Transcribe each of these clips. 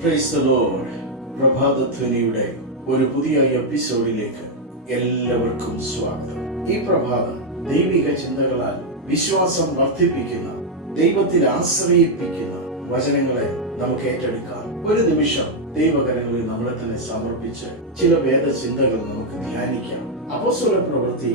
Praise the Lord. പ്രഭാതധ്വനിയുടെ ഒരു പുതിയ എപ്പിസോഡിലേക്ക് എല്ലാവർക്കും സ്വാഗതം. ഈ പ്രഭാതം ദൈവിക ചിന്തകളാൽ വിശ്വാസം വർദ്ധിപ്പിക്കുന്ന, ദൈവത്തിൽ ആശ്രയിപ്പിക്കുന്ന വചനങ്ങളെ നമുക്ക് ഏറ്റെടുക്കാം. ഒരു നിമിഷം ദൈവകരങ്ങളിൽ നമ്മളെ തന്നെ സമർപ്പിച്ച് ചില വേദചിന്തകൾ നമുക്ക് ധ്യാനിക്കാം. അപ്പോസ്തല പ്രവൃത്തി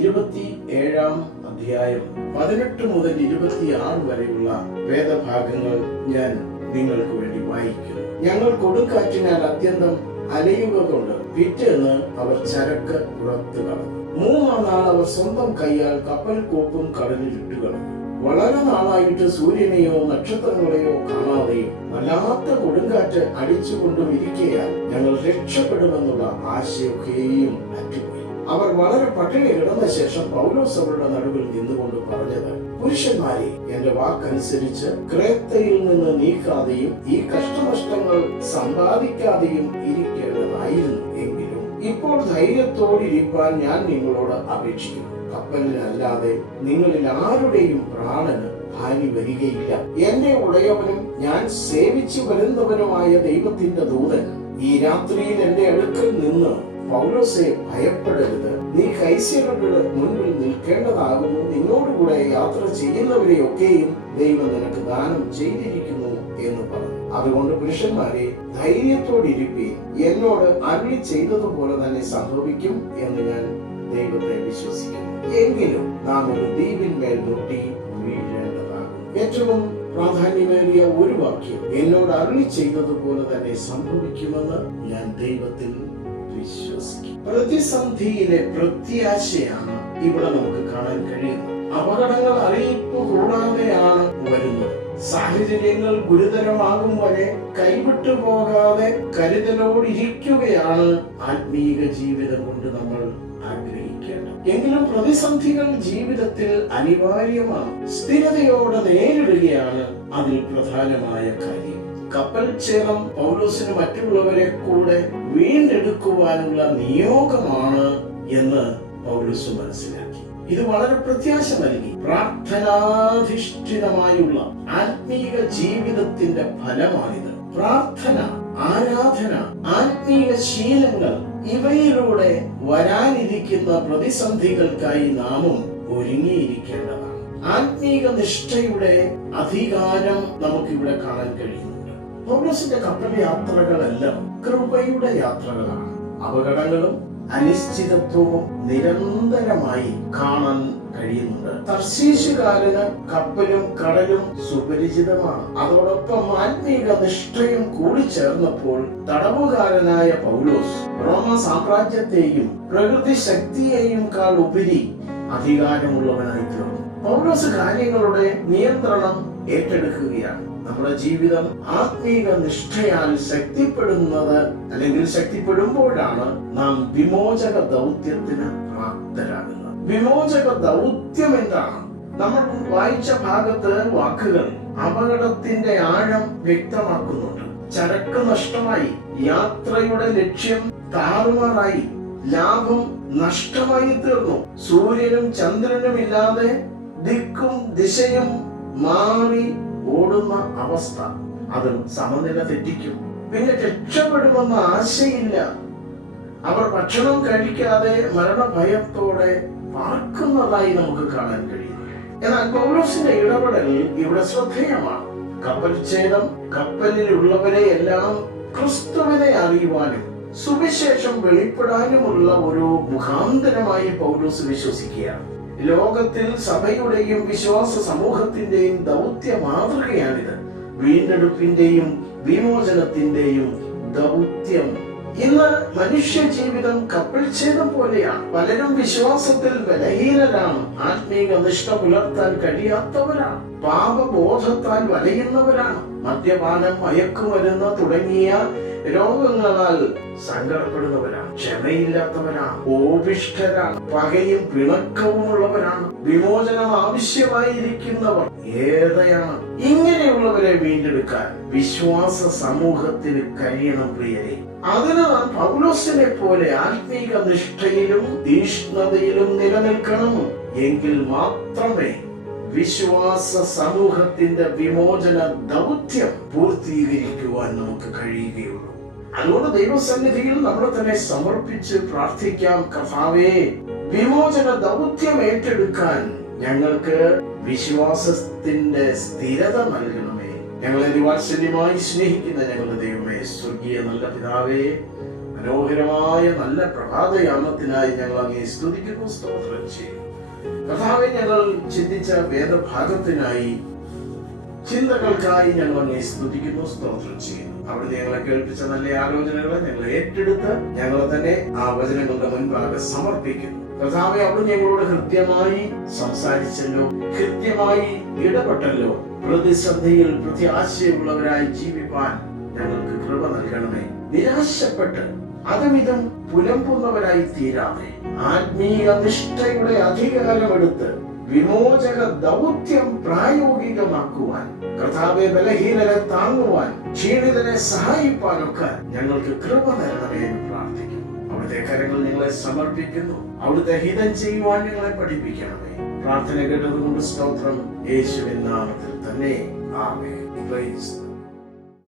27-ാം അധ്യായം 18 മുതൽ 26 വരെയുള്ള വേദഭാഗങ്ങൾ ഞാൻ നിങ്ങൾക്ക് വേണ്ടി വായിക്കുന്നു. ഞങ്ങൾ കൊടുങ്കാറ്റിനാൽ അത്യന്തം അലയുക കൊണ്ട് പിറ്റേന്ന് അവർ ചരക്ക് പുറത്തു കളഞ്ഞു. 3-ാം നാൾ അവർ സ്വന്തം കൈയാൽ കപ്പൽ കോപ്പും കടലിൽ ഇട്ടുകളഞ്ഞു. വളരെ നാളായിട്ട് സൂര്യനെയോ നക്ഷത്രങ്ങളെയോ കാണാതെയും വല്ലാത്ത കൊടുങ്കാറ്റ് അടിച്ചുകൊണ്ടും ഇരിക്കയാൽ ഞങ്ങൾ രക്ഷപ്പെടുമെന്നുള്ള ആശയൊക്കെയും അറ്റുപോയി. അവർ വളരെ പട്ടിണി കിടന്ന ശേഷം പൗലോസ് അവരുടെ നടുവിൽ നിന്നുകൊണ്ട് പറഞ്ഞത്, പുരുഷന്മാരെ, എന്റെ വാക്കനുസരിച്ച് ക്രേത്തയിൽ നിന്ന് നീക്കാതെയും ഈ കഷ്ടനഷ്ടങ്ങൾ സമ്പാദിക്കാതെയും ഇരിക്കേണ്ടതായിരുന്നു. എങ്കിലും ഇപ്പോൾ ധൈര്യത്തോടിരിക്കാൻ ഞാൻ നിങ്ങളോട് അപേക്ഷിക്കുന്നു. കപ്പലിനല്ലാതെ നിങ്ങളിൽ ആരുടെയും പ്രാണന് ഹാനി വരികയില്ല. എന്റെ ഉടയവനും ഞാൻ സേവിച്ചു വരുന്നവനുമായ ദൈവത്തിന്റെ ദൂതൻ ഈ രാത്രിയിൽ എന്റെ അടുക്കൽ നിന്ന്, പൗലോസേ, ഭയപ്പെടരുത്, നീ കൈസരുടെ മുൻപിൽ നിൽക്കേണ്ടതാകുന്നു. നിന്നോടുകൂടെ യാത്ര ചെയ്യുന്നവരെയൊക്കെയും ദൈവം നിനക്ക് ദാനം ചെയ്തിരിക്കുന്നു എന്ന് പറഞ്ഞു. അതുകൊണ്ട് പുരുഷന്മാരെ, ധൈര്യത്തോടിരിപ്പീൻ. എന്നോട് അരുളി ചെയ്തതുപോലെ തന്നെ സംഭവിക്കും എന്ന് ഞാൻ ദൈവത്തെ വിശ്വസിക്കുന്നു. എങ്കിലും നാം ഒരു ദ്വീപിന്മേൽ മുട്ടി വീഴേണ്ടതാകും. ഏറ്റവും പ്രാധാന്യമേറിയ ഒരു വാക്യം, എന്നോട് അരുളി ചെയ്തതുപോലെ തന്നെ സംഭവിക്കുമെന്ന് ഞാൻ ദൈവത്തിൽ വിശ്വസിക്കും. പ്രതിസന്ധിയിലെ പ്രത്യാശയാണ് ഇവിടെ നമുക്ക് കാണാൻ കഴിയുന്നത്. അപകടങ്ങൾ അറിയിപ്പ് കൂടാതെയാണ് വരുന്നത്. സാഹചര്യങ്ങൾ ഗുരുതരമാകും വരെ കൈവിട്ടു പോകാതെ കരുതലോടിരിക്കുകയാണ് ആത്മീക ജീവിതം കൊണ്ട് നമ്മൾ ആഗ്രഹിക്കേണ്ടത്. എങ്കിലും പ്രതിസന്ധികൾ ജീവിതത്തിൽ അനിവാര്യമാണ്. സ്ഥിരതയോടെ നേരിടുകയാണ് അതിൽ പ്രധാനമായ കാര്യം. കപ്പൽ ഛേദം പൗലോസിന് മറ്റുള്ളവരെ കൂടെ വീണ്ടെടുക്കുവാനുള്ള നിയോഗമാണ് എന്ന് പൗലോസ് മനസ്സിലാക്കി. ഇത് വളരെ പ്രത്യാശ നൽകി. പ്രാർത്ഥനാധിഷ്ഠിതമായുള്ള ആത്മീക ജീവിതത്തിന്റെ ഫലമാണിത്. പ്രാർത്ഥന, ആരാധന, ആത്മീക ശീലങ്ങൾ, ഇവയിലൂടെ വരാനിരിക്കുന്ന പ്രതിസന്ധികൾക്കായി നാമും ഒരുങ്ങിയിരിക്കേണ്ടതാണ്. ആത്മീക നിഷ്ഠയുടെ അധികാരം നമുക്കിവിടെ കാണാൻ കഴിയുന്നുണ്ട്. പൗലോസിന്റെ കപ്പൽ യാത്രകളെല്ലാം കൃപയുടെ യാത്രകളാണ്. അപകടങ്ങളും അനിശ്ചിതത്വവും നിരന്തരമായി കാണാൻ കഴിയുന്നുണ്ട്. തർശീശുകാരന് കപ്പലും കടലും സുപരിചിതമാണ്. അതോടൊപ്പം ആത്മീക നിഷ്ഠയും കൂടി ചേർന്നപ്പോൾ തടവുകാരനായ പൗലോസ് റോമ സാമ്രാജ്യത്തെയും പ്രകൃതി ശക്തിയെയും കാൾ ഉപരി അധികാരമുള്ളവനായി തീർന്നു. പൗലോസ് കാര്യങ്ങളുടെ നിയന്ത്രണം ഏറ്റെടുക്കുകയാണ്. നമ്മുടെ ജീവിതം ആത്മീക നിഷ്ഠയാൽ ശക്തിപ്പെടുന്നത് അല്ലെങ്കിൽ ശക്തിപ്പെടുമ്പോഴാണ് നാം വിമോചക ദൗത്യത്തിന് പ്രാപ്തരാകുന്നത്. വിമോചക ദൗത്യം എന്താണ്? നമ്മൾ വായിച്ച ഭാഗത്ത് വാക്കുകൾ അപകടത്തിന്റെ ആഴം വ്യക്തമാക്കുന്നുണ്ട്. ചരക്ക് നഷ്ടമായി, യാത്രയുടെ ലക്ഷ്യം താറുമാറായി, ലാഭം നഷ്ടമായി തീർന്നു. സൂര്യനും ചന്ദ്രനും ഇല്ലാതെ ദിക്കും ദിശയും മാറി ഓടുന്ന അവസ്ഥ, അത് സമനില തെറ്റിക്കും. പിന്നെ രക്ഷപ്പെടുമെന്ന ആശയില്ല. അവർ ഭക്ഷണം കഴിക്കാതെ മരണഭയത്തോടെ പാർക്കുന്നതായി നമുക്ക് കാണാൻ കഴിയും. എന്നാൽ പൗലോസിന്റെ ഇടപെടൽ ഇവിടെ ശ്രദ്ധേയമാണ്. കപ്പൽ ഛേദം കപ്പലിലുള്ളവരെ എല്ലാം ക്രിസ്തുവിനെ അറിയുവാനും സുവിശേഷം വെളിപ്പെടാനുമുള്ള ഒരു മുഖാന്തരമായി പൗലോസ് വിശ്വസിക്കുകയാണ്. ലോകത്തിൽ സഭയുടെയും വിശ്വാസ സമൂഹത്തിന്റെയും ദൗത്യ മാതൃകയാണിത്. വീണ്ടെടുപ്പിന്റെയും വിമോചനത്തിന്റെയും ദൗത്യം. ഇന്ന് മനുഷ്യ ജീവിതം കപ്പൽ ഛേദം പോലെയാണ്. പലരും വിശ്വാസത്തിൽ ബലഹീനരാണ്, ആത്മീക നിഷ്ഠ പുലർത്താൻ കഴിയാത്തവരാണ്, പാപബോധത്താൽ വലയുന്നവരാണ്, മദ്യപാനം, മയക്കുമരുന്ന് തുടങ്ങിയ രോഗങ്ങളാൽ സങ്കടപ്പെടുന്നവരാണ്, ക്ഷമയില്ലാത്തവരാണ്, കോപിഷ്ഠരാണ്, പകയും പിണക്കവും ഉള്ളവരാണ്, വിമോചനം ആവശ്യമായിരിക്കുന്നവർ ഏറെയാണ്. ഇങ്ങനെയുള്ളവരെ വീണ്ടെടുക്കാൻ വിശ്വാസ സമൂഹത്തിന് കഴിയണം പ്രിയരെ. അതിന് നാം പൗലോസിനെ പോലെ ആത്മീക നിഷ്ഠയിലും തീഷ്ണതയിലും നിലനിൽക്കണം. എങ്കിൽ മാത്രമേ വിശ്വാസ സമൂഹത്തിന്റെ വിമോചന ദൗത്യം പൂർത്തീകരിക്കുവാൻ നമുക്ക് കഴിയുകയുള്ളൂ. അതുകൊണ്ട് ദൈവസന്നിധിയിൽ നമ്മളെ തന്നെ സമർപ്പിച്ച് പ്രാർത്ഥിക്കാം. കർത്താവേ, വിമോചന ദൗത്യം ഏറ്റെടുക്കാൻ ഞങ്ങൾക്ക് വിശ്വാസത്തിന്റെ സ്ഥിരത നൽകണമേ. ഞങ്ങളെ വാത്സല്യമായി സ്നേഹിക്കുന്ന ഞങ്ങളുടെ ദൈവമേ, സ്വർഗീയ നല്ല പിതാവേ, മനോഹരമായ നല്ല പ്രഭാതയാമത്തിനായി ഞങ്ങൾ അങ്ങേ സ്തുതിക്കുന്നു, സ്തോത്രം ചെയ്യുന്നു. കർത്താവേ, ഞങ്ങൾ ചിന്തിച്ച വേദഭാഗത്തിനായി, ചിന്തകൾക്കായി ഞങ്ങൾ അങ്ങേ സ്തുതിക്കുന്നു, സ്തോത്രം ചെയ്യുന്നു. അവിടുന്ന് ഞങ്ങളെ കേൾപ്പിച്ച നല്ല ആലോചനകളെ ഞങ്ങൾ ഏറ്റെടുത്ത് ഞങ്ങൾ തന്നെ ആ വചനങ്ങളുടെ മുൻപാകെ സമർപ്പിക്കുന്നു. കർത്താവേ, അവിടുന്ന് ഞങ്ങളോട് കൃത്യമായി സംസാരിച്ചല്ലോ, കൃത്യമായി ഇടപെട്ടല്ലോ. പ്രതിസന്ധിയിൽ പ്രത്യാശയുള്ളവരായി ജീവിപ്പാൻ ഞങ്ങൾക്ക് കൃപ നൽകണമേ. നിരാശപ്പെട്ട് അതുമിതും പുലമ്പുന്നവരായി തീരാതെ ആത്മീയ നിഷ്ഠയുടെ അധികാരമെടുത്ത് വിമോചക ദൗത്യം പ്രായോഗികമാക്കുവാൻ, കർത്താവെ, ബലഹീനരെ താങ്ങുവാൻ, ക്ഷീണിതരെ സഹായിപ്പാനൊക്കെ ഞങ്ങൾക്ക് കൃപ നൽകണമേ എന്ന് പ്രാർത്ഥിക്കുന്നു. അവിടുത്തെ കരങ്ങൾ ഞങ്ങളെ സമർപ്പിക്കുന്നു. അവിടുത്തെ ഹിതം ചെയ്യുവാൻ ഞങ്ങളെ പഠിപ്പിക്കണമേ. പ്രാർത്ഥന കേട്ടതുകൊണ്ട് സ്തോത്രം. യേശുവിൻ നാമത്തിൽ തന്നെ. ആമേൻ. പ്രൈസ്